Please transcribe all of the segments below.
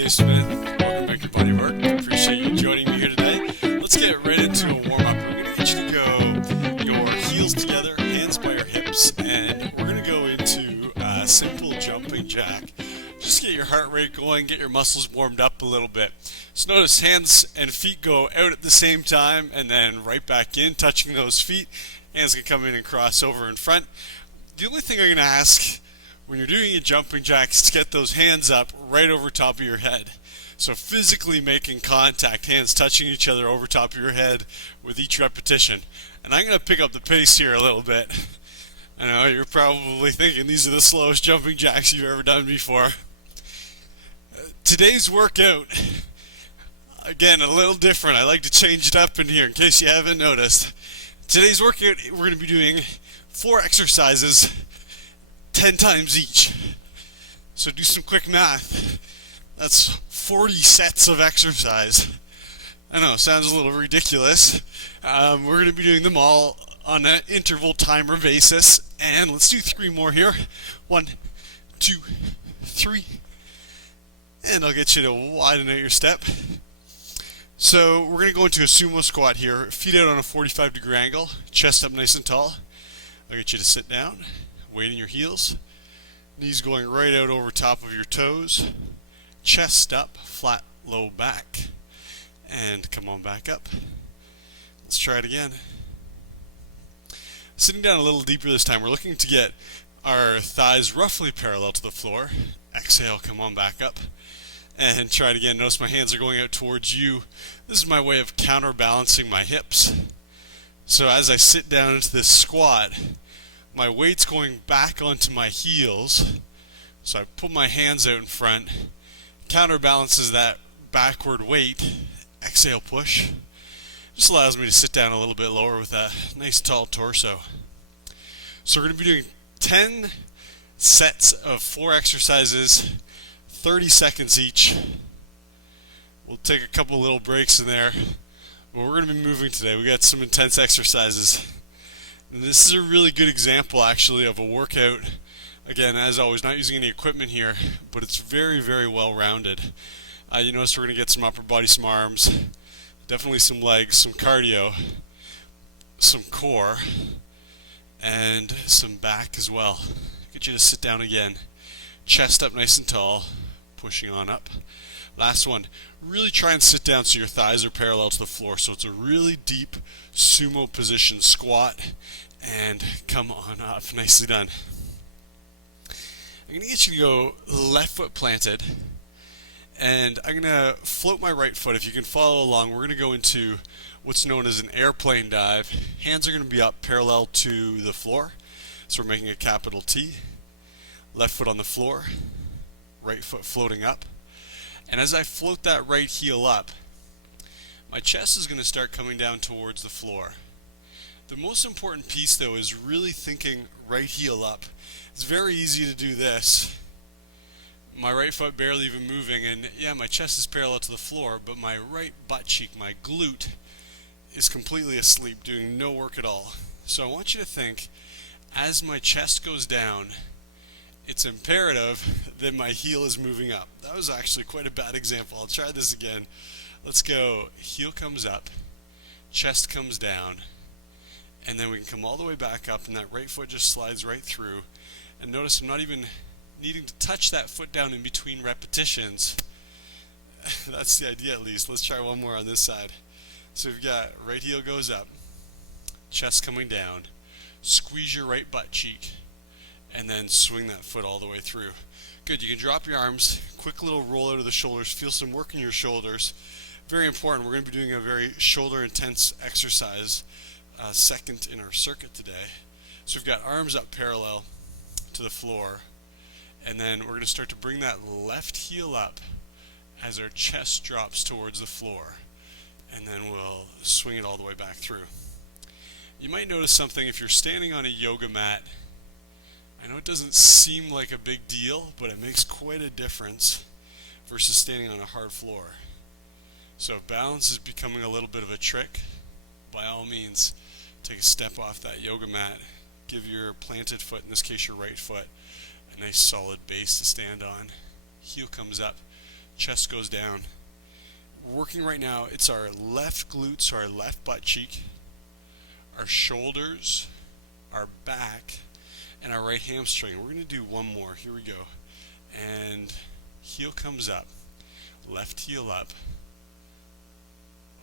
Dave Smith. Welcome back to Bodywork. Appreciate you joining me here today. Let's get right into a warm-up. We're going to get you to go your heels together, hands by your hips, and we're going to go into a simple jumping jack. Just get your heart rate going, get your muscles warmed up a little bit. So notice hands and feet go out at the same time and then right back in, touching those feet. Hands can come in and cross over in front. The only thing I'm going to ask when you're doing a jumping jack is to get those hands up right over top of your head. So physically making contact, hands touching each other over top of your head with each repetition. And I'm going to pick up the pace here a little bit. I know you're probably thinking these are the slowest jumping jacks you've ever done before. Today's workout, again, a little different. I like to change it up in here in case you haven't noticed. Today's workout, we're going to be doing 4 exercises 10 times each. So do some quick math. That's 40 sets of exercise. I know, sounds a little ridiculous. We're going to be doing them all on an interval timer basis. And let's do 3 more here. 1, 2, 3. And I'll get you to widen out your step. So we're going to go into a sumo squat here. Feet out on a 45-degree angle. Chest up nice and tall. I'll get you to sit down. Weight in your heels. Knees going right out over top of your toes. Chest up, flat, low back. And come on back up. Let's try it again. Sitting down a little deeper this time. We're looking to get our thighs roughly parallel to the floor. Exhale, come on back up. And try it again. Notice my hands are going out towards you. This is my way of counterbalancing my hips. So as I sit down into this squat, my weight's going back onto my heels. So I put my hands out in front. Counterbalances that backward weight. Exhale, push. Just allows me to sit down a little bit lower with a nice tall torso. So we're going to be doing 10 sets of 4 exercises, 30 seconds each. We'll take a couple little breaks in there, but we're going to be moving today. We got some intense exercises. And this is a really good example actually of a workout. Again, as always, not using any equipment here, but it's very, very well rounded. You notice we're going to get some upper body, some arms, definitely some legs, some cardio, some core, and some back as well. Get you to sit down again. Chest up nice and tall, pushing on up. Last one, really try and sit down so your thighs are parallel to the floor. So it's a really deep sumo position squat. And come on up, nicely done. I'm going to get you to go left foot planted. And I'm going to float my right foot. If you can follow along, we're going to go into what's known as an airplane dive. Hands are going to be up parallel to the floor. So we're making a capital T. Left foot on the floor, right foot floating up. And as I float that right heel up, my chest is going to start coming down towards the floor. The most important piece though is really thinking right heel up. It's very easy to do this. My right foot barely even moving, and yeah, my chest is parallel to the floor, but my right butt cheek, my glute, is completely asleep, doing no work at all. So I want you to think, as my chest goes down, it's imperative that my heel is moving up. That was actually quite a bad example. I'll try this again. Let's go. Heel comes up, chest comes down, and then we can come all the way back up, and that right foot just slides right through. And notice I'm not even needing to touch that foot down in between repetitions. That's the idea at least. Let's try one more on this side. So we've got right heel goes up, chest coming down, squeeze your right butt cheek, and then swing that foot all the way through. Good, you can drop your arms, quick little roll out of the shoulders, feel some work in your shoulders. Very important, we're going to be doing a very shoulder intense exercise, second in our circuit today. So we've got arms up parallel to the floor, and then we're going to start to bring that left heel up as our chest drops towards the floor, and then we'll swing it all the way back through. You might notice something if you're standing on a yoga mat. I know it doesn't seem like a big deal, but it makes quite a difference versus standing on a hard floor. So if balance is becoming a little bit of a trick, by all means, take a step off that yoga mat. Give your planted foot, in this case your right foot, a nice solid base to stand on. Heel comes up, chest goes down. We're working right now, it's our left glute, so our left butt cheek, our shoulders, our back, and our right hamstring. We're going to do one more. Here we go. And heel comes up, left heel up,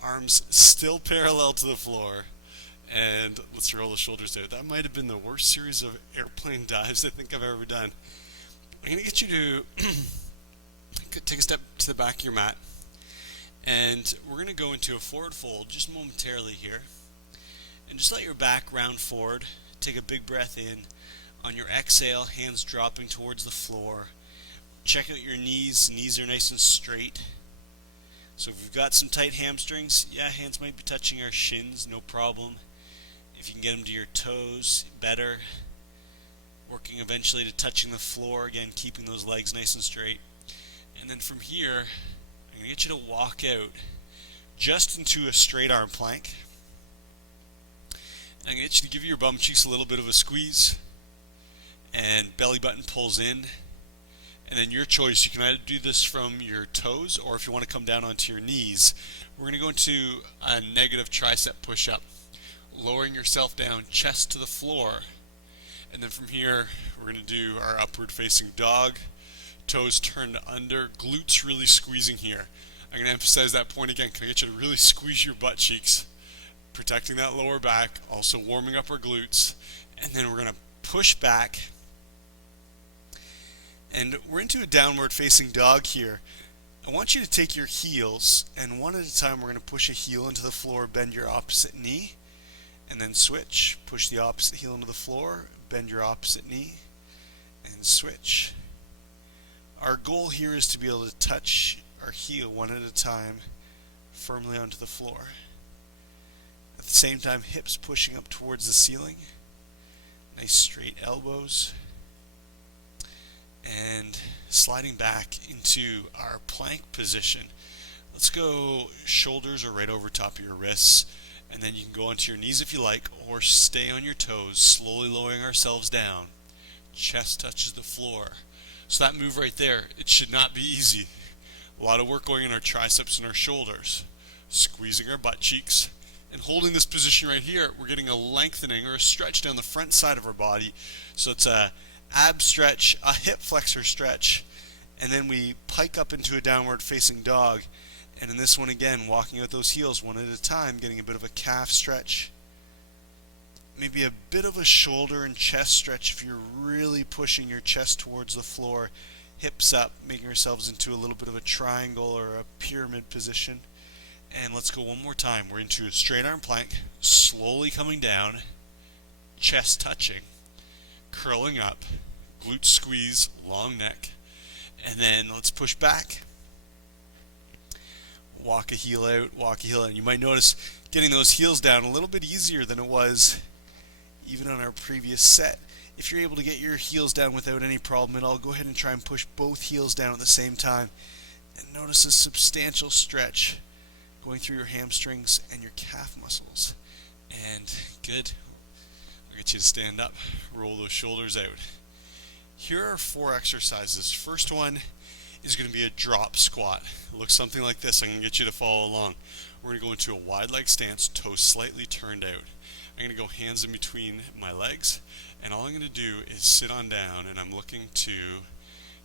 arms still parallel to the floor, and let's roll the shoulders out. That might have been the worst series of airplane dives I think I've ever done. I'm going to get you to take a step to the back of your mat, and we're going to go into a forward fold just momentarily here, and just let your back round forward. Take a big breath in. On your exhale, hands dropping towards the floor. Check out your knees. Knees are nice and straight. So if we've got some tight hamstrings, yeah, hands might be touching our shins, no problem. If you can get them to your toes, better. Working eventually to touching the floor, again, keeping those legs nice and straight. And then from here, I'm going to get you to walk out just into a straight arm plank. And I'm going to get you to give your bum cheeks a little bit of a squeeze, and belly button pulls in. And then your choice, you can either do this from your toes, or if you want to come down onto your knees, we're going to go into a negative tricep push-up, lowering yourself down, chest to the floor. And then from here, we're going to do our upward facing dog, toes turned under, glutes really squeezing here. I'm going to emphasize that point again. Can I get you to really squeeze your butt cheeks, protecting that lower back, also warming up our glutes. And then we're going to push back. And we're into a downward facing dog here. I want you to take your heels, and one at a time we're going to push a heel into the floor, bend your opposite knee, and then switch. Push the opposite heel into the floor, bend your opposite knee, and switch. Our goal here is to be able to touch our heel one at a time firmly onto the floor. At the same time, hips pushing up towards the ceiling, nice straight elbows, and sliding back into our plank position. Let's go shoulders are right over top of your wrists, and then you can go onto your knees if you like, or stay on your toes, slowly lowering ourselves down. Chest touches the floor. So that move right there, it should not be easy. A lot of work going in our triceps and our shoulders. Squeezing our butt cheeks. And holding this position right here, we're getting a lengthening or a stretch down the front side of our body. So it's a ab stretch, a hip flexor stretch, and then we pike up into a downward facing dog. And in this one again, walking out those heels one at a time, getting a bit of a calf stretch, maybe a bit of a shoulder and chest stretch if you're really pushing your chest towards the floor, hips up, making ourselves into a little bit of a triangle or a pyramid position. And let's go one more time. We're into a straight arm plank, slowly coming down, chest touching, curling up, glute squeeze, long neck, and then let's push back. Walk a heel out, walk a heel in. You might notice getting those heels down a little bit easier than it was even on our previous set. If you're able to get your heels down without any problem at all, go ahead and try and push both heels down at the same time. And notice a substantial stretch going through your hamstrings and your calf muscles. And good. I'll get you to stand up, roll those shoulders out. Here are 4 exercises. First one is going to be a drop squat. It looks something like this. I'm going to get you to follow along. We're going to go into a wide leg stance, toes slightly turned out. I'm going to go hands in between my legs, and all I'm going to do is sit on down, and I'm looking to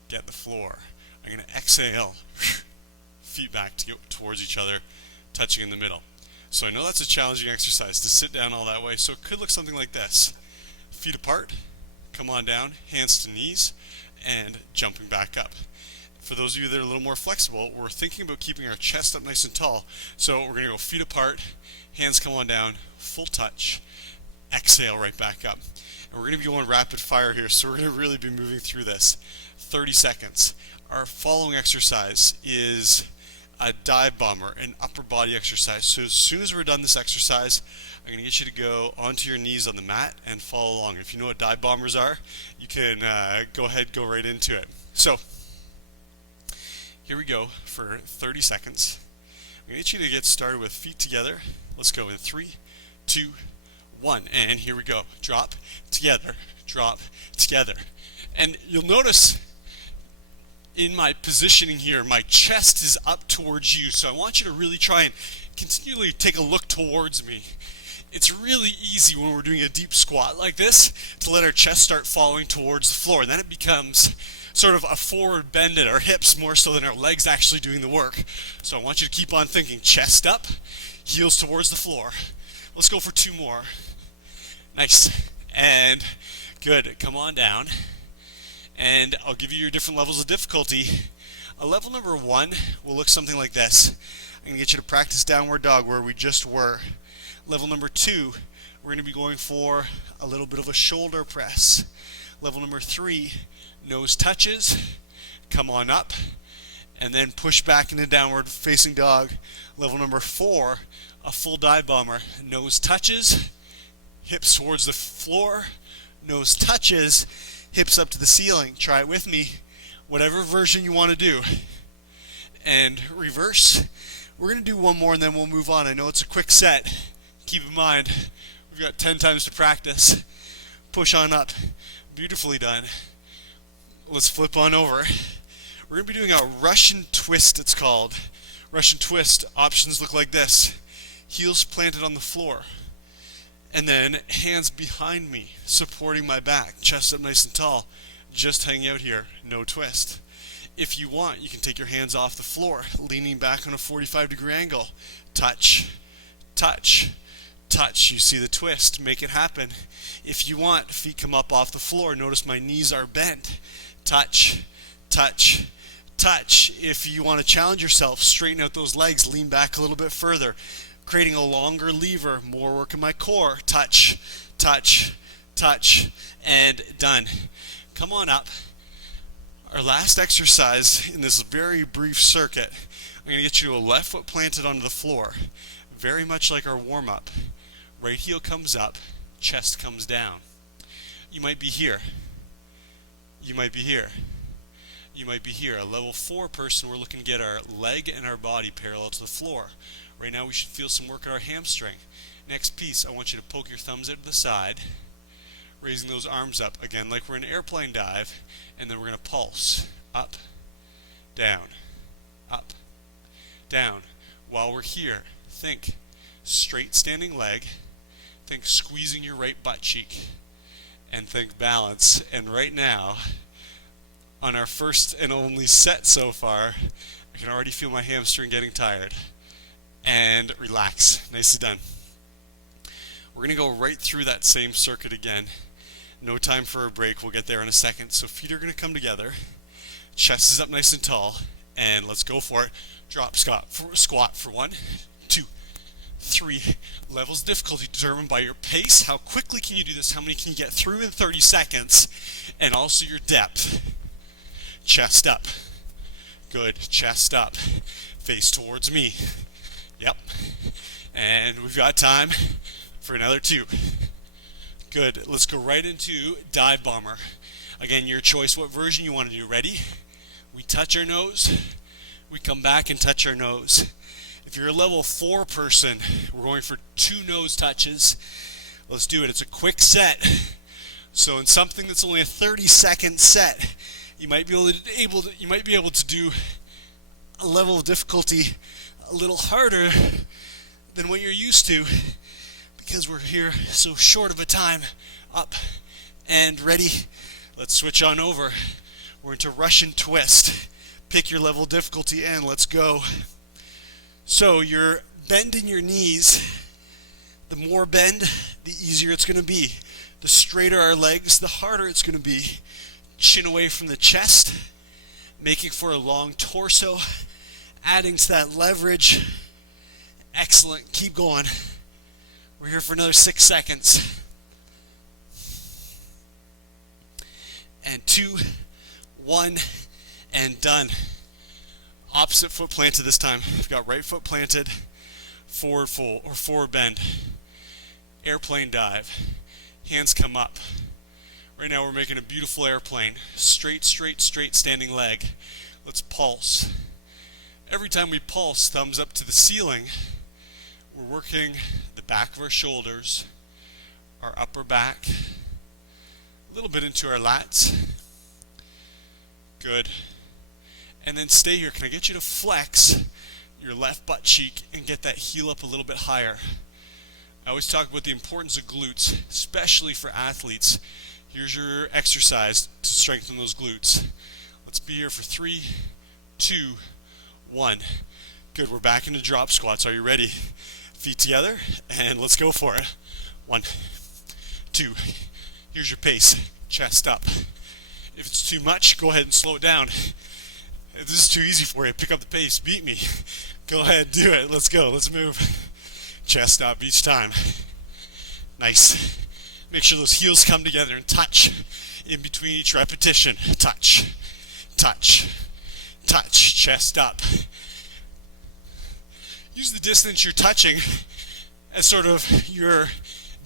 get the floor. I'm going to exhale, feet back to get towards each other, touching in the middle. So I know that's a challenging exercise to sit down all that way, so it could look something like this. Feet apart, come on down, hands to knees, and jumping back up. For those of you that are a little more flexible, we're thinking about keeping our chest up nice and tall. So we're going to go feet apart, hands come on down, full touch, exhale right back up. And we're going to be going rapid fire here, so we're going to really be moving through this. 30 seconds. Our following exercise is a dive bomber, an upper body exercise. So as soon as we're done this exercise, I'm going to get you to go onto your knees on the mat and follow along. If you know what dive bombers are, you can go ahead, go right into it. So here we go for 30 seconds. I'm going to get you to get started with feet together. Let's go in 3, 2, 1. And here we go. Drop, together, drop, together. And you'll notice in my positioning here, my chest is up towards you, so I want you to really try and continually take a look towards me. It's really easy when we're doing a deep squat like this to let our chest start falling towards the floor, and then it becomes sort of a forward bend at our hips more so than our legs actually doing the work. So I want you to keep on thinking chest up, heels towards the floor. Let's go for 2 more. Nice. And good. Come on down. And I'll give you your different levels of difficulty. Level number 1 will look something like this. I'm going to get you to practice downward dog where we just were. Level number 2, we're going to be going for a little bit of a shoulder press. Level number 3, nose touches, come on up, and then push back into downward facing dog. Level number 4, a full dive bomber. Nose touches, hips towards the floor, nose touches, hips up to the ceiling. Try it with me, whatever version you want to do. And reverse. We're going to do 1 more and then we'll move on. I know it's a quick set. Keep in mind, we've got 10 times to practice. Push on up. Beautifully done. Let's flip on over. We're going to be doing a Russian twist, it's called. Russian twist. Options look like this. Heels planted on the floor. And then hands behind me, supporting my back. Chest up nice and tall. Just hanging out here. No twist. If you want, you can take your hands off the floor, leaning back on a 45-degree angle. Touch, touch, touch. You see the twist. Make it happen. If you want, feet come up off the floor. Notice my knees are bent. Touch, touch, touch. If you want to challenge yourself, straighten out those legs, lean back a little bit further, creating a longer lever, more work in my core. Touch, touch, touch, and done. Come on up. Our last exercise in this very brief circuit, I'm going to get you to a left foot planted onto the floor, very much like our warm-up. Right heel comes up, chest comes down. You might be here. You might be here. You might be here. A level 4 person, we're looking to get our leg and our body parallel to the floor. Right now we should feel some work at our hamstring. Next piece, I want you to poke your thumbs out to the side, raising those arms up, again like we're in an airplane dive, and then we're going to pulse. Up, down, up, down. While we're here, think straight standing leg, think squeezing your right butt cheek, and think balance. And right now, on our first and only set so far, I can already feel my hamstring getting tired. And relax. Nicely done. We're going to go right through that same circuit again. No time for a break. We'll get there in a second. So feet are going to come together. Chest is up nice and tall. And let's go for it. Drop squat for 1, 2, 3. Levels of difficulty determined by your pace. How quickly can you do this? How many can you get through in 30 seconds? And also your depth. Chest up. Good. Chest up. Face towards me. Yep. And we've got time for another 2. Good. Let's go right into dive bomber. Again, your choice what version you want to do. Ready? We touch our nose. We come back and touch our nose. If you're a level 4 person, we're going for 2 nose touches. Let's do it. It's a quick set. So in something that's only a 30-second set, you might be able to do a level of difficulty a little harder than what you're used to, because we're here so short of a time. Up and ready. Let's switch on over. We're into Russian twist. Pick your level of difficulty and let's go. So you're bending your knees. The more bend, the easier it's going to be. The straighter our legs, the harder it's going to be. Chin away from the chest, making for a long torso, adding to that leverage. Excellent. Keep going. We're here for another 6 seconds. And 2, 1, and done. Opposite foot planted this time. We've got right foot planted, forward fold or forward bend. Airplane dive. Hands come up. Right now we're making a beautiful airplane. Straight, straight, straight standing leg. Let's pulse. Every time we pulse, thumbs up to the ceiling, we're working the back of our shoulders, our upper back, a little bit into our lats. Good. And then stay here. Can I get you to flex your left butt cheek and get that heel up a little bit higher? I always talk about the importance of glutes, especially for athletes. Here's your exercise to strengthen those glutes. Let's be here for 3, 2, 1. Good, we're back into drop squats. Are you ready? Feet together, and let's go for it. 1, 2. Here's your pace. Chest up. If it's too much, go ahead and slow it down. If this is too easy for you, pick up the pace. Beat me. Go ahead, do it. Let's go. Let's move. Chest up each time. Nice. Make sure those heels come together and touch in between each repetition. Touch, touch, touch. Chest up. Use the distance you're touching as sort of your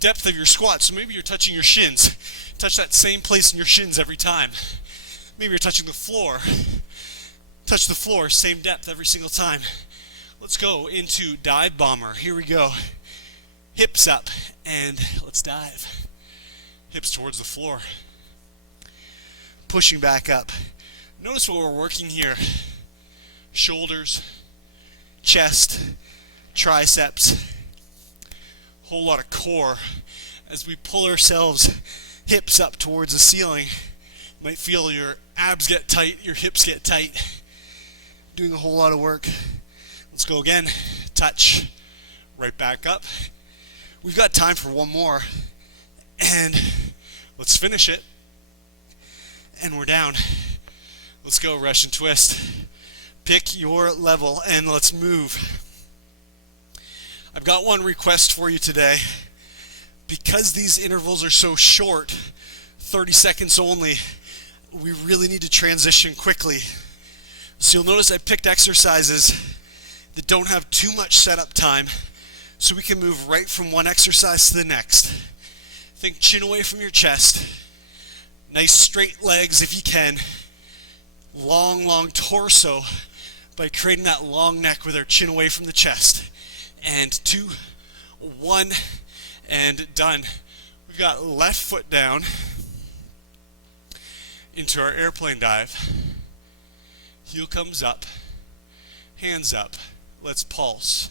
depth of your squat. So maybe you're touching your shins. Touch that same place in your shins every time. Maybe you're touching the floor. Touch the floor, same depth every single time. Let's go into dive bomber. Here we go. Hips up, and let's dive. Hips towards the floor. Pushing back up. Notice what we're working here. Shoulders, chest, triceps. Whole lot of core as we pull ourselves hips up towards the ceiling. You might feel your abs get tight, your hips get tight. Doing a whole lot of work. Let's go again. Touch. Right back up. We've got time for one more. And let's finish it. And we're down. Let's go. Russian twist. Pick your level and let's move. I've got one request for you today. Because these intervals are so short, 30 seconds only, we really need to transition quickly. So you'll notice I picked exercises that don't have too much setup time, so we can move right from one exercise to the next. Think chin away from your chest. Nice straight legs if you can. Long torso by creating that long neck with our chin away from the chest. And 2, 1, and done. We've got left foot down into our airplane dive. Heel comes up, hands up. Let's pulse.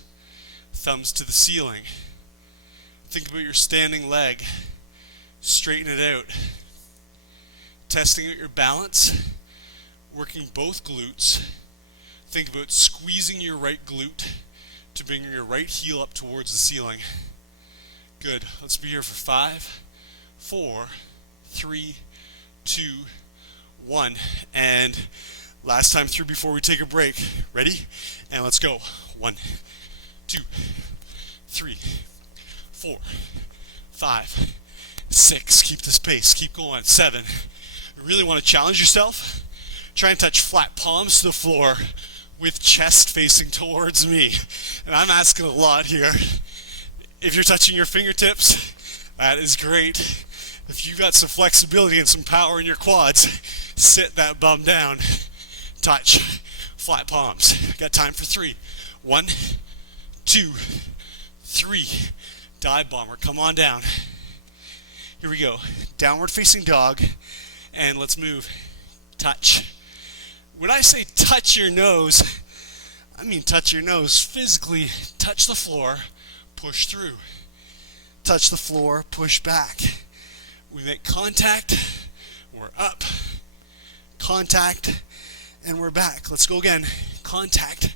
Thumbs to the ceiling. Think about your standing leg. Straighten it out. Testing out your balance. Working both glutes. Think about squeezing your right glute to bring your right heel up towards the ceiling. Good. Let's be here for 5, 4, 3, 2, 1. And last time through before we take a break. Ready? And let's go. 1, 2, 3, 4, 5, 6. Keep this pace. Keep going. 7. You really want to challenge yourself? Try and touch flat palms to the floor with chest facing towards me. And I'm asking a lot here. If you're touching your fingertips, that is great. If you got some flexibility and some power in your quads, sit that bum down. Touch. Flat palms. Got time for 3. 1, 2, 3. Dive bomber. Come on down. Here we go. Downward facing dog. And let's move. Touch. When I say touch your nose, I mean touch your nose. Physically touch the floor. Push through. Touch the floor. Push back. We make contact. We're up. Contact. And we're back. Let's go again. Contact.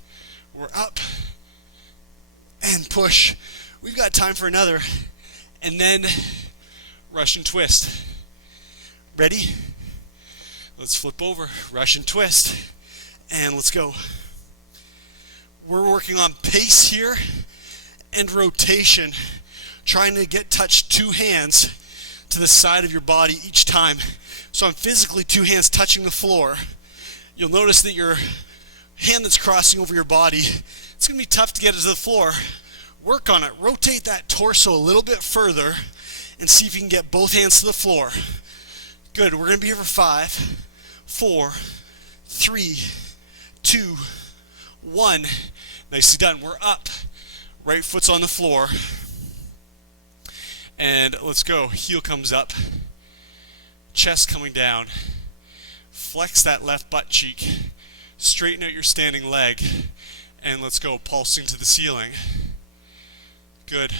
We're up. And push. We've got time for another. And then Russian twist. Ready? Let's flip over. Russian twist. And let's go. We're working on pace here and rotation. Trying to get touched 2 hands to the side of your body each time. So I'm physically 2 hands touching the floor. You'll notice that your hand that's crossing over your body, it's going to be tough to get it to the floor. Work on it. Rotate that torso a little bit further and see if you can get both hands to the floor. Good. We're going to be here for 5, 4, 3, 2, 1. Nicely done. We're up. Right foot's on the floor. And let's go. Heel comes up. Chest coming down. Flex that left butt cheek. Straighten out your standing leg, and let's go pulsing to the ceiling. Good.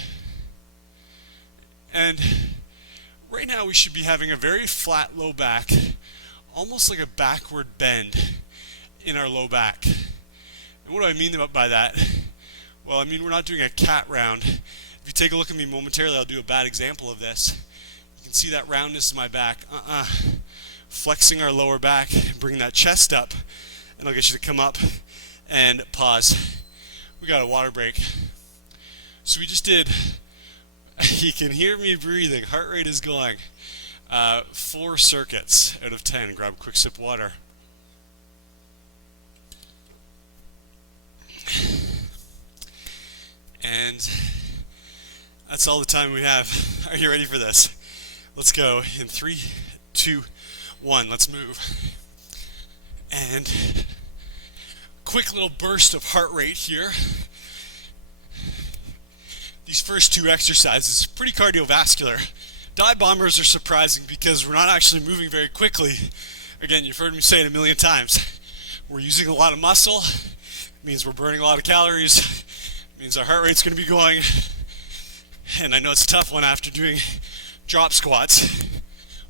And right now we should be having a very flat low back, almost like a backward bend in our low back. And what do I mean by that? Well, I mean we're not doing a cat round. If you take a look at me momentarily, I'll do a bad example of this. You can see that roundness in my back. Flexing our lower back, bring that chest up, and I'll get you to come up and pause. We got a water break. So we just did, you can hear me breathing, heart rate is going. 4 circuits out of 10. Grab a quick sip of water. And that's all the time we have. Are you ready for this? Let's go in 3, 2, 1. Let's move. And quick little burst of heart rate here. These first 2 exercises, pretty cardiovascular. Dive bombers are surprising because we're not actually moving very quickly. Again, you've heard me say it a million times. We're using a lot of muscle. It means we're burning a lot of calories. It means our heart rate's going to be going. And I know it's a tough one after doing drop squats.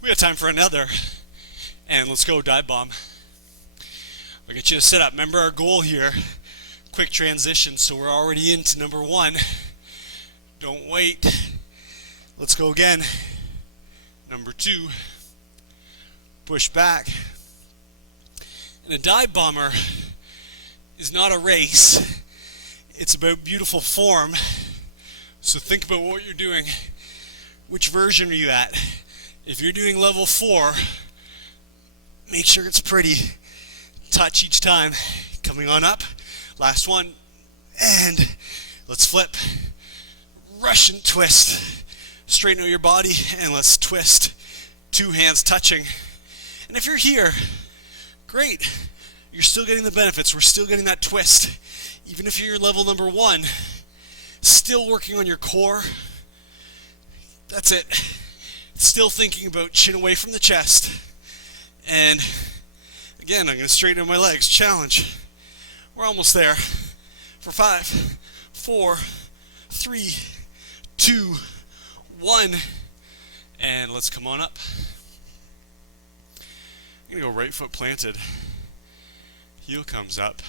We got time for another. And let's go dive bomb. I'll get you to sit up. Remember our goal here. Quick transition. So we're already into number 1. Don't wait. Let's go again. Number 2. Push back. And a dive bomber is not a race. It's about beautiful form. So think about what you're doing. Which version are you at? If you're doing level 4, make sure it's pretty. Touch each time. Coming on up. Last one. And let's flip. Russian twist. Straighten out your body and let's twist. 2 hands touching. And if you're here, great. You're still getting the benefits. We're still getting that twist. Even if you're level number 1, still working on your core. That's it. Still thinking about chin away from the chest. And again, I'm going to straighten out my legs. Challenge. We're almost there. For 5, 4, 3, 2, 1. And let's come on up. I'm going to go right foot planted. Heel comes up.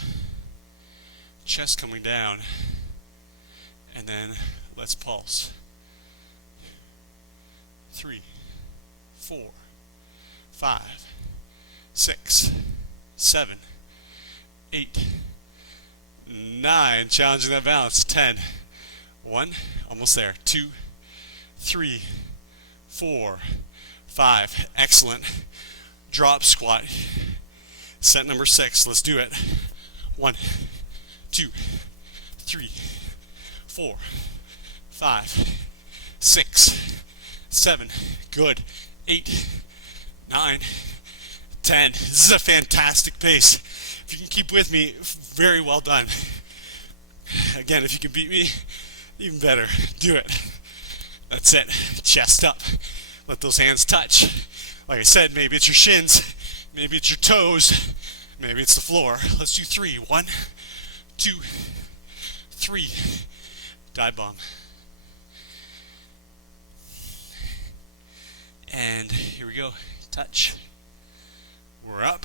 Chest coming down. And then let's pulse. 3, 4, 5, 6, 7, 8, 9. Challenging that balance. 10. 1. Almost there. 2, 3, 4, 5. Excellent. Drop squat. Set number 6. Let's do it. 1, 2, 3, 4, 5, 6, 7. Good. 8, 9, 10. This is a fantastic pace. If you can keep with me, very well done. Again, if you can beat me, even better. Do it. That's it. Chest up. Let those hands touch. Like I said, maybe it's your shins, maybe it's your toes, maybe it's the floor. Let's do 3. 1, 2, 3. Dive bomb. And here we go. Touch. We're up.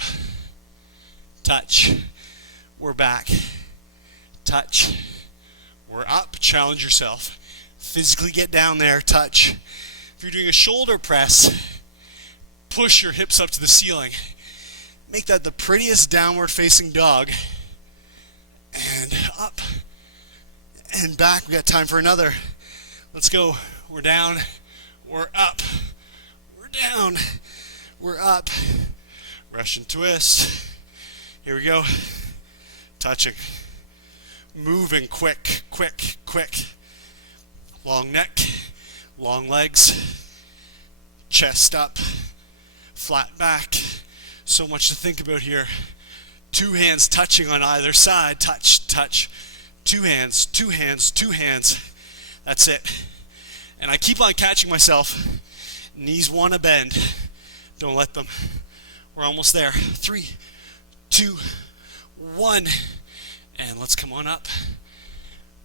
Touch. We're back. Touch. We're up. Challenge yourself. Physically get down there. Touch. If you're doing a shoulder press, push your hips up to the ceiling. Make that the prettiest downward facing dog. And up. And back. We got time for another. Let's go. We're down. We're up. We're down. We're up. Russian twist. Here we go. Touching. Moving quick, quick, quick. Long neck. Long legs. Chest up. Flat back. So much to think about here. 2 hands touching on either side. Touch, touch. 2 hands, 2 hands, 2 hands. That's it. And I keep on catching myself. Knees want to bend. Don't let them. We're almost there. 3, 2, 1. And let's come on up.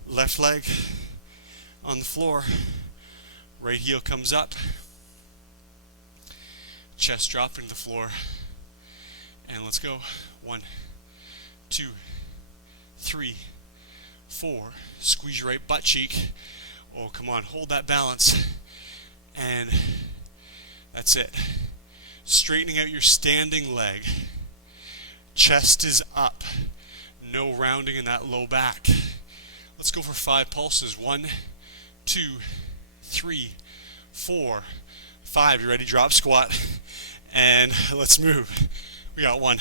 Left leg on the floor. Right heel comes up. Chest dropping to the floor. And let's go. 1, 2, 3, 4. Squeeze your right butt cheek. Oh, come on. Hold that balance. And that's it. Straightening out your standing leg. Chest is up. No rounding in that low back. Let's go for 5 pulses. 1, 2, 3, 4, 5. You ready? Drop squat. And let's move. We got 1,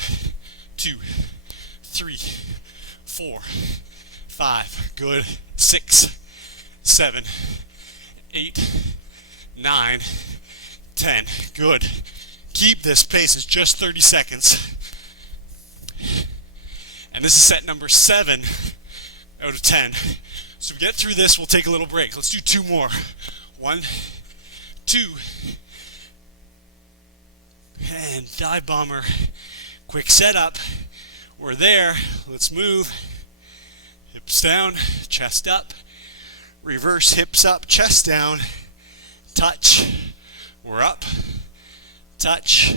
2, 3, 4, 5. Good. 6, 7, 8, 9, 10. Good. Keep this pace. It's just 30 seconds. And this is set number 7 out of 10. So we get through this, we'll take a little break. Let's do 2 more. 1, 2, and dive bomber. Quick setup. We're there. Let's move. Hips down, chest up. Reverse, hips up, chest down. Touch. We're up. Touch.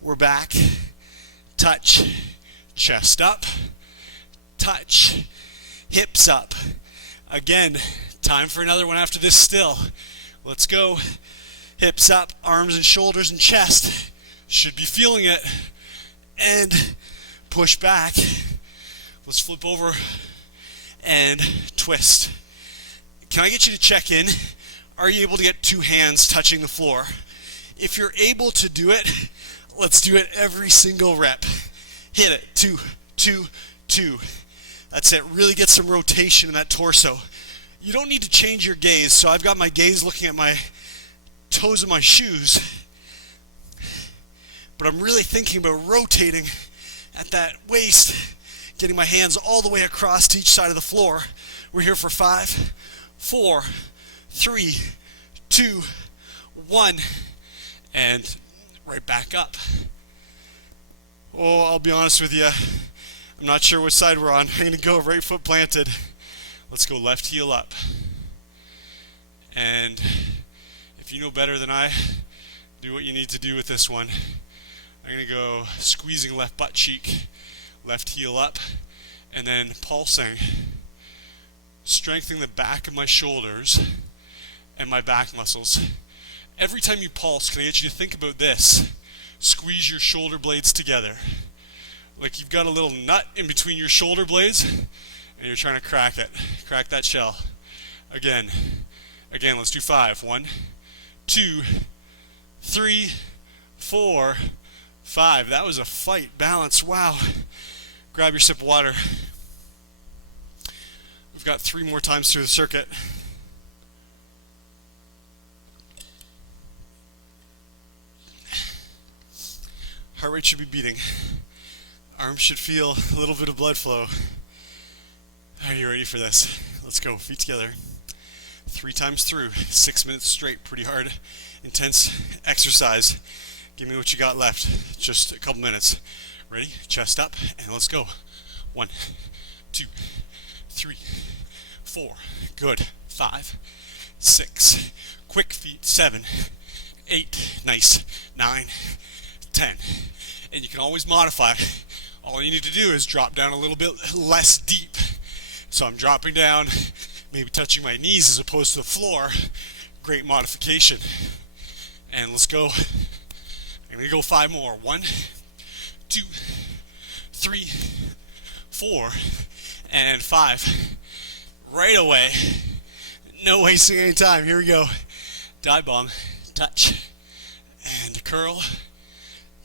We're back. Touch. Chest up. Touch. Hips up. Again, time for another one after this still. Let's go. Hips up, arms and shoulders and chest. Should be feeling it. And push back. Let's flip over and twist. Can I get you to check in? Are you able to get 2 hands touching the floor? If you're able to do it, let's do it every single rep. Hit it. 2, 2, 2. That's it. Really get some rotation in that torso. You don't need to change your gaze. So I've got my gaze looking at my toes of my shoes. But I'm really thinking about rotating at that waist, getting my hands all the way across to each side of the floor. We're here for 5, 4, 3, 2, 1, and right back up. Oh, I'll be honest with you. I'm not sure which side we're on. I'm going to go right foot planted. Let's go left heel up. And if you know better than I, do what you need to do with this one. I'm going to go squeezing left butt cheek, left heel up, and then pulsing, strengthening the back of my shoulders and my back muscles. Every time you pulse, can I get you to think about this? Squeeze your shoulder blades together. Like you've got a little nut in between your shoulder blades and you're trying to crack it. Crack that shell. Again, let's do 5. 1, 2, 3, 4, 5. That was a fight. Balance. Wow. Grab your sip of water. We've got 3 more times through the circuit. Heart rate should be beating. Arms should feel a little bit of blood flow. Are you ready for this? Let's go. Feet together. 3 times through. 6 minutes straight. Pretty hard, intense exercise. Give me what you got left. Just a couple minutes. Ready? Chest up, and let's go. 1, 2, 3, 4. Good. 5, 6. Quick feet. 7, 8. Nice. 9, 10. And you can always modify. All you need to do is drop down a little bit less deep. So I'm dropping down, maybe touching my knees as opposed to the floor. Great modification. And let's go. I'm going to go 5 more. 1, 2, 3, 4, and 5. Right away. No wasting any time. Here we go. Dive bomb. Touch. And curl.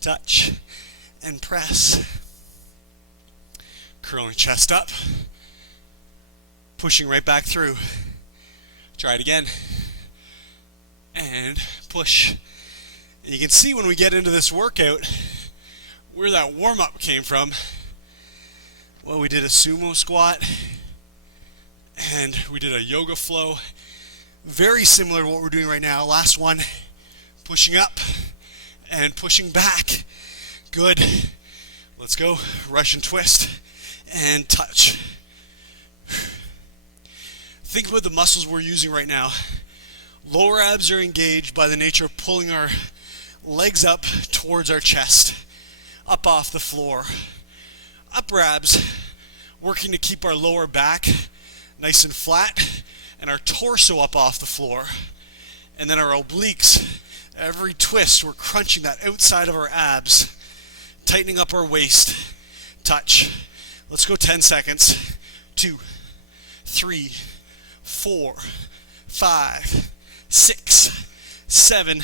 Touch. And press. Curling chest up. Pushing right back through. Try it again. And push. And you can see when we get into this workout where that warm-up came from. Well, we did a sumo squat and we did a yoga flow. Very similar to what we're doing right now. Last one, pushing up and pushing back. Good. Let's go. Russian twist and touch. Think about the muscles we're using right now. Lower abs are engaged by the nature of pulling our legs up towards our chest, up off the floor. Upper abs working to keep our lower back nice and flat and our torso up off the floor. And then our obliques, every twist we're crunching that outside of our abs, tightening up our waist. Touch. Let's go 10 seconds. 2, 3, 4, 5, 6, 7,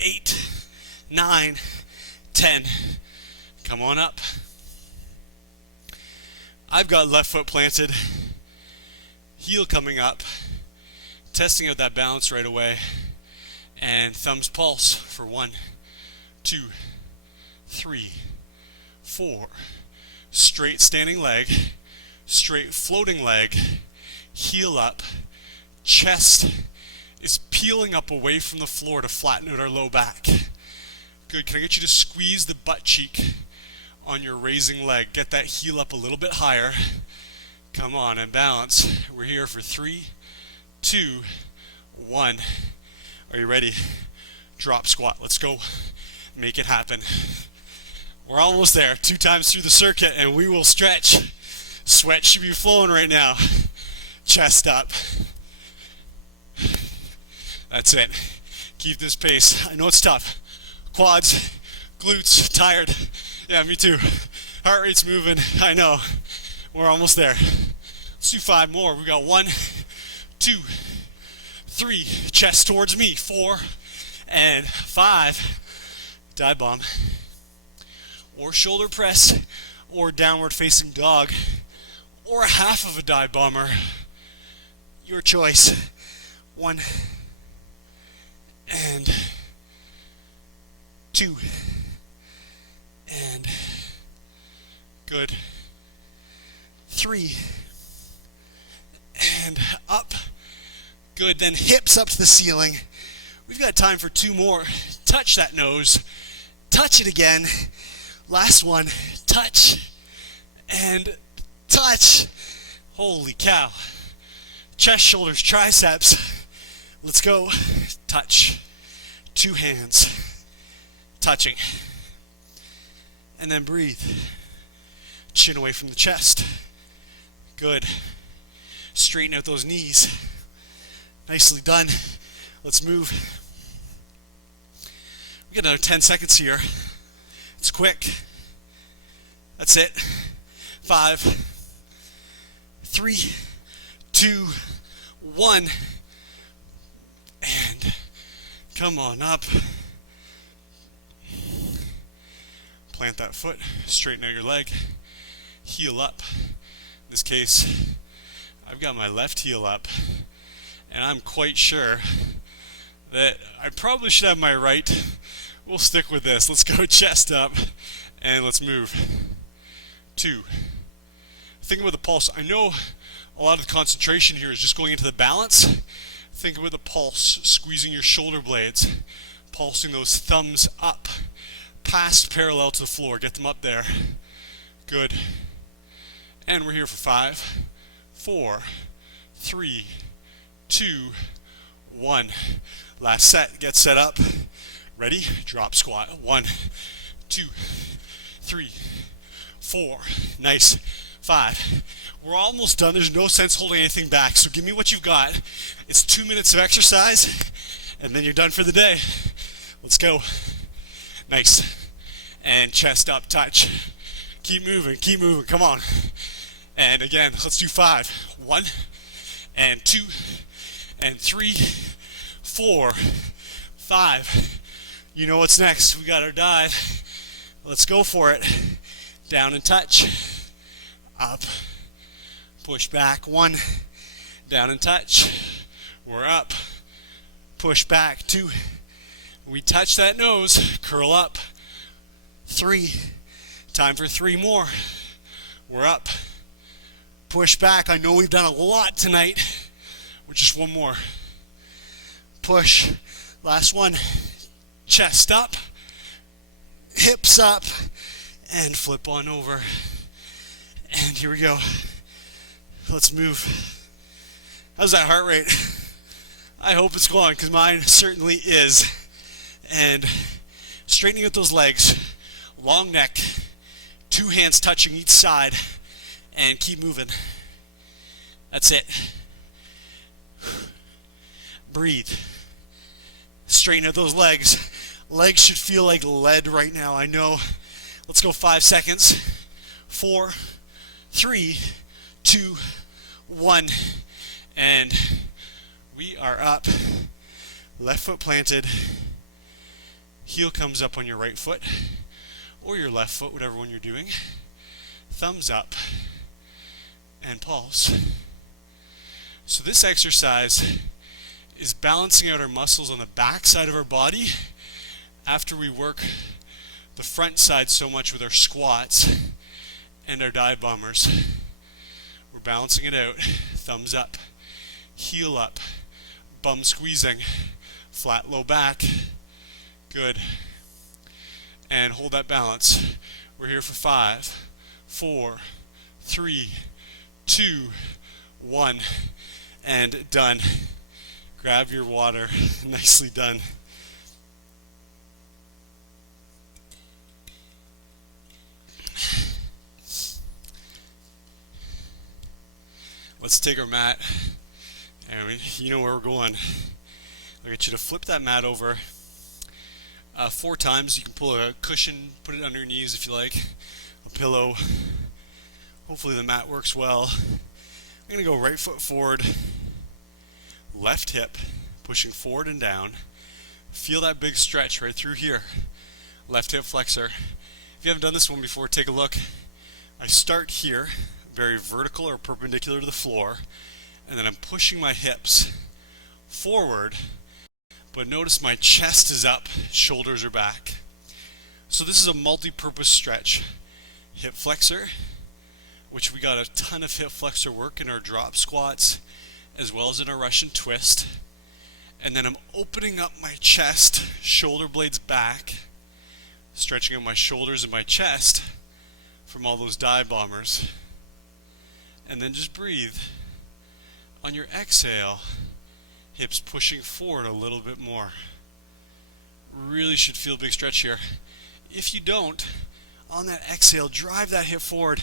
8, 9, 10. Come on up. I've got left foot planted, heel coming up, testing out that balance right away, and thumbs pulse for 1, 2, 3, 4. Straight standing leg, straight floating leg, heel up, chest is peeling up away from the floor to flatten out our low back. Good. Can I get you to squeeze the butt cheek on your raising leg? Get that heel up a little bit higher. Come on, and balance. We're here for 3, 2, 1. Are you ready? Drop squat. Let's go. Make it happen. We're almost there. 2 times through the circuit and we will stretch. Sweat should be flowing right now. Chest up. That's it. Keep this pace. I know it's tough. Quads, glutes, tired. Yeah, me too. Heart rate's moving. I know. We're almost there. Let's do 5 more. We got 1, 2, 3. Chest towards me. 4 and 5. Dive bomb. Or shoulder press. Or downward facing dog. Or a half of a dive bomber. Your choice. 1 and 2 and good. 3 and up. Good. Then hips up to the ceiling. We've got time for 2 more. Touch that nose. Touch it again. Last one. Touch and touch. Holy cow. Chest, shoulders, triceps. Let's go. Touch. 2 hands. Touching. And then breathe. Chin away from the chest. Good. Straighten out those knees. Nicely done. Let's move. We got another 10 seconds here. It's quick. That's it. 5, 3, 2, 1. And come on up. Plant that foot. Straighten out your leg. Heel up. In this case, I've got my left heel up. And I'm quite sure that I probably should have my right. We'll stick with this. Let's go chest up. And let's move. 2. Think about the pulse. I know a lot of the concentration here is just going into the balance. Think about the pulse, squeezing your shoulder blades, pulsing those thumbs up, past parallel to the floor. Get them up there. Good. And we're here for 5, 4, 3, 2, 1. Last set. Get set up. Ready? Drop squat. 1, 2, 3, 4. Nice. 5. We're almost done. There's no sense holding anything back. So give me what you've got. It's 2 minutes of exercise, and then you're done for the day. Let's go. Nice. And chest up, touch. Keep moving, keep moving. Come on. And again, let's do 5. 1, and 2, and 3, 4, 5. You know what's next. We got our dive. Let's go for it. Down and touch. Up. Push back. 1. Down and touch. We're up. Push back. 2. We touch that nose. Curl up. 3. Time for 3 more. We're up. Push back. I know we've done a lot tonight. We're just 1 more. Push. Last one. Chest up. Hips up. and flip on over. And here we go. Let's move. How's that heart rate? I hope it's going, because mine certainly is. And straightening out those legs, long neck, 2 hands touching each side, and keep moving. That's it. Breathe. Straighten out those legs. Legs should feel like lead right now, I know. Let's go 5 seconds. 4, 3, 2, 1. And we are up. Left foot planted. Heel comes up on your right foot or your left foot, whatever one you're doing. Thumbs up and pulse. So this exercise is balancing out our muscles on the back side of our body after we work the front side so much with our squats and our dive bombers. We're balancing it out. Thumbs up, heel up, bum squeezing, flat low back. Good. And hold that balance. We're here for 5, 4, 3, 2, 1, and done. Grab your water. Nicely done. Let's take our mat, and you know where we're going. I'll get you to flip that mat over 4 times. You can pull a cushion, put it under your knees if you like, a pillow. Hopefully the mat works well. I'm going to go right foot forward, left hip, pushing forward and down. Feel that big stretch right through here. Left hip flexor. If you haven't done this one before, take a look. I start here, very vertical or perpendicular to the floor, and then I'm pushing my hips forward, but notice my chest is up, shoulders are back. So this is a multi-purpose stretch. Hip flexor, which we got a ton of hip flexor work in our drop squats, as well as in our Russian twist. And then I'm opening up my chest, shoulder blades back, stretching out my shoulders and my chest from all those dive bombers. And then just breathe. On your exhale, hips pushing forward a little bit more. Really should feel a big stretch here. If you don't, on that exhale, drive that hip forward.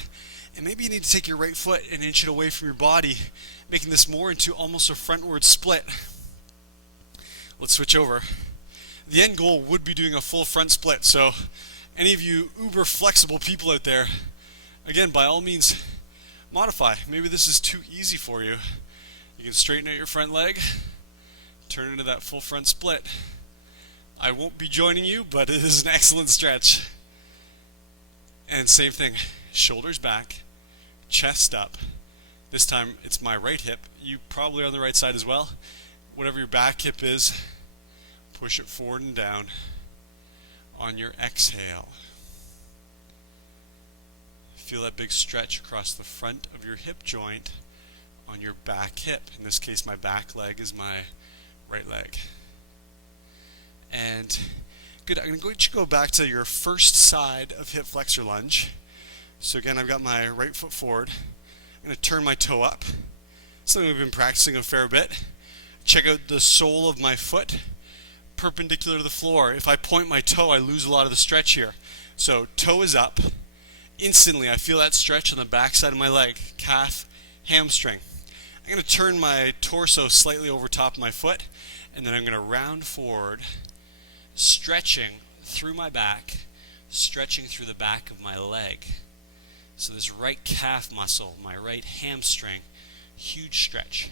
And maybe you need to take your right foot and inch it away from your body, making this more into almost a frontward split. Let's switch over. The end goal would be doing a full front split. So any of you uber flexible people out there, again, by all means, modify. Maybe this is too easy for you. You can straighten out your front leg, turn into that full front split. I won't be joining you, but it is an excellent stretch. And same thing, shoulders back, chest up. This time it's my right hip. You probably are on the right side as well. Whatever your back hip is, push it forward and down on your exhale. Feel that big stretch across the front of your hip joint on your back hip. In this case, my back leg is my right leg. And good, I'm going to go back to your first side of hip flexor lunge. So again, I've got my right foot forward. I'm going to turn my toe up. Something we've been practicing a fair bit. Check out the sole of my foot, perpendicular to the floor. If I point my toe, I lose a lot of the stretch here. So toe is up. Instantly, I feel that stretch on the back side of my leg, calf, hamstring. I'm going to turn my torso slightly over top of my foot, and then I'm going to round forward, stretching through my back, stretching through the back of my leg. So this right calf muscle, my right hamstring, huge stretch.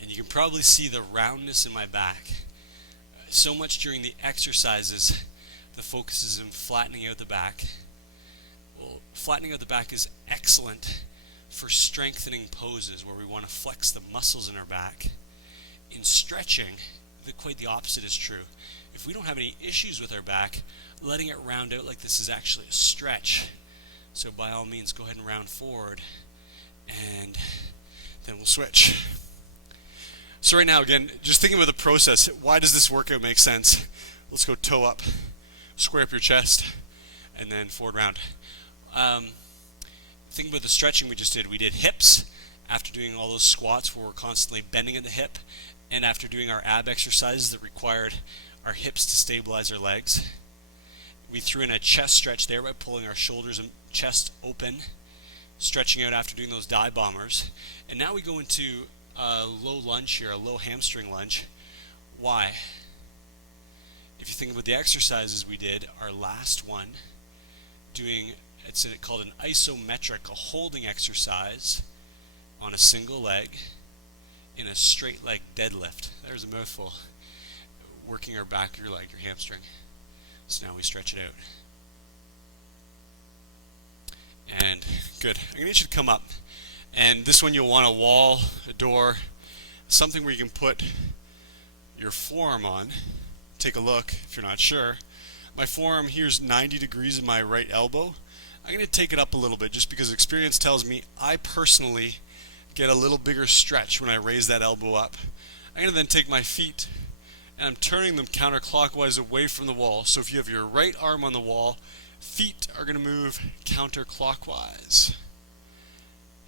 And you can probably see the roundness in my back. So much during the exercises, the focus is in flattening out the back. Well, flattening out the back is excellent for strengthening poses where we want to flex the muscles in our back. In stretching, quite the opposite is true. If we don't have any issues with our back, letting it round out like this is actually a stretch. So by all means, go ahead and round forward, and then we'll switch. So right now, again, just thinking about the process, why does this workout make sense? Let's go toe up, square up your chest, and then forward round. Think about the stretching we just did. We did hips after doing all those squats where we're constantly bending at the hip, and after doing our ab exercises that required our hips to stabilize our legs. We threw in a chest stretch there by pulling our shoulders and chest open, stretching out after doing those dive bombers. And now we go into a low lunge here, a low hamstring lunge. Why? If you think about the exercises we did, our last one, doing, it's called an isometric, a holding exercise on a single leg in a straight leg deadlift. There's a mouthful. Working our back of your leg, your hamstring. So now we stretch it out. And good. I'm going to need you to come up. And this one you'll want a wall, a door, something where you can put your forearm on. Take a look if you're not sure. My forearm here is 90 degrees in my right elbow. I'm going to take it up a little bit just because experience tells me I personally get a little bigger stretch when I raise that elbow up. I'm going to then take my feet and I'm turning them counterclockwise away from the wall. So if you have your right arm on the wall, feet are going to move counterclockwise.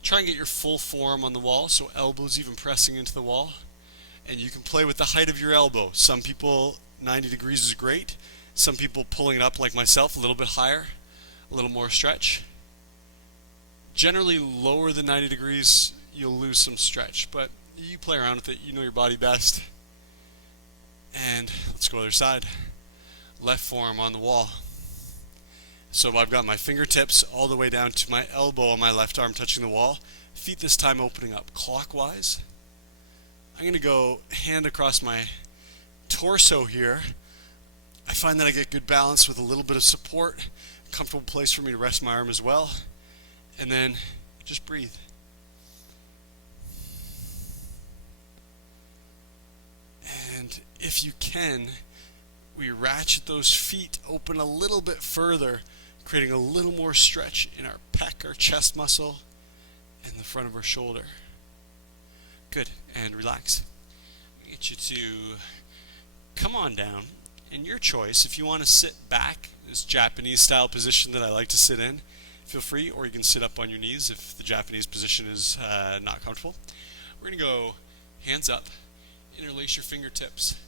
Try and get your full forearm on the wall, so elbows even pressing into the wall. And you can play with the height of your elbow. Some people, 90 degrees is great. Some people pulling it up like myself, a little bit higher, a little more stretch. Generally lower than 90 degrees, you'll lose some stretch, but you play around with it. You know your body best. And let's go other side. Left forearm on the wall. So I've got my fingertips all the way down to my elbow on my left arm touching the wall. Feet this time opening up clockwise. I'm going to go hand across my torso here. I find that I get good balance with a little bit of support. Comfortable place for me to rest my arm as well. And then just breathe. And if you can, we ratchet those feet open a little bit further, creating a little more stretch in our pec, our chest muscle, and the front of our shoulder. Good, and relax. Get you to come on down, and your choice, if you want to sit back, this Japanese style position that I like to sit in, feel free, or you can sit up on your knees if the Japanese position is not comfortable. We're going to go hands up, interlace your fingertips.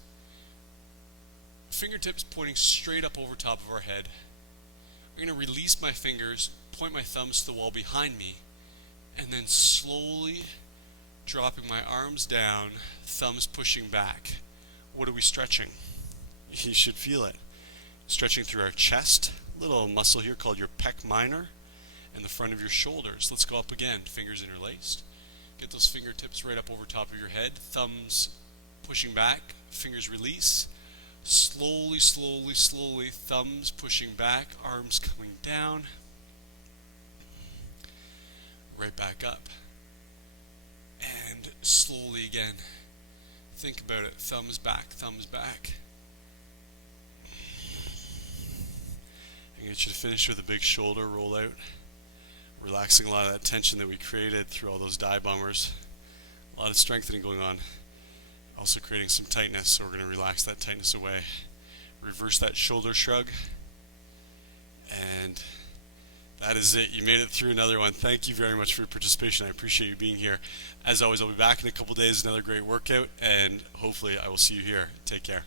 Fingertips pointing straight up over top of our head. I'm going to release my fingers, point my thumbs to the wall behind me, and then slowly dropping my arms down, thumbs pushing back. What are we stretching? You should feel it. Stretching through our chest, little muscle here called your pec minor, and the front of your shoulders. Let's go up again, fingers interlaced. Get those fingertips right up over top of your head, thumbs pushing back, fingers release. Slowly, slowly, slowly, thumbs pushing back, arms coming down. Right back up. And slowly again. Think about it. Thumbs back, thumbs back. I get you to finish with a big shoulder roll out. Relaxing a lot of that tension that we created through all those dive bombers. A lot of strengthening going on. Also creating some tightness, so we're going to relax that tightness away. Reverse that shoulder shrug. And that is it. You made it through another one. Thank you very much for your participation. I appreciate you being here. As always, I'll be back in a couple days, another great workout, and hopefully I will see you here. Take care.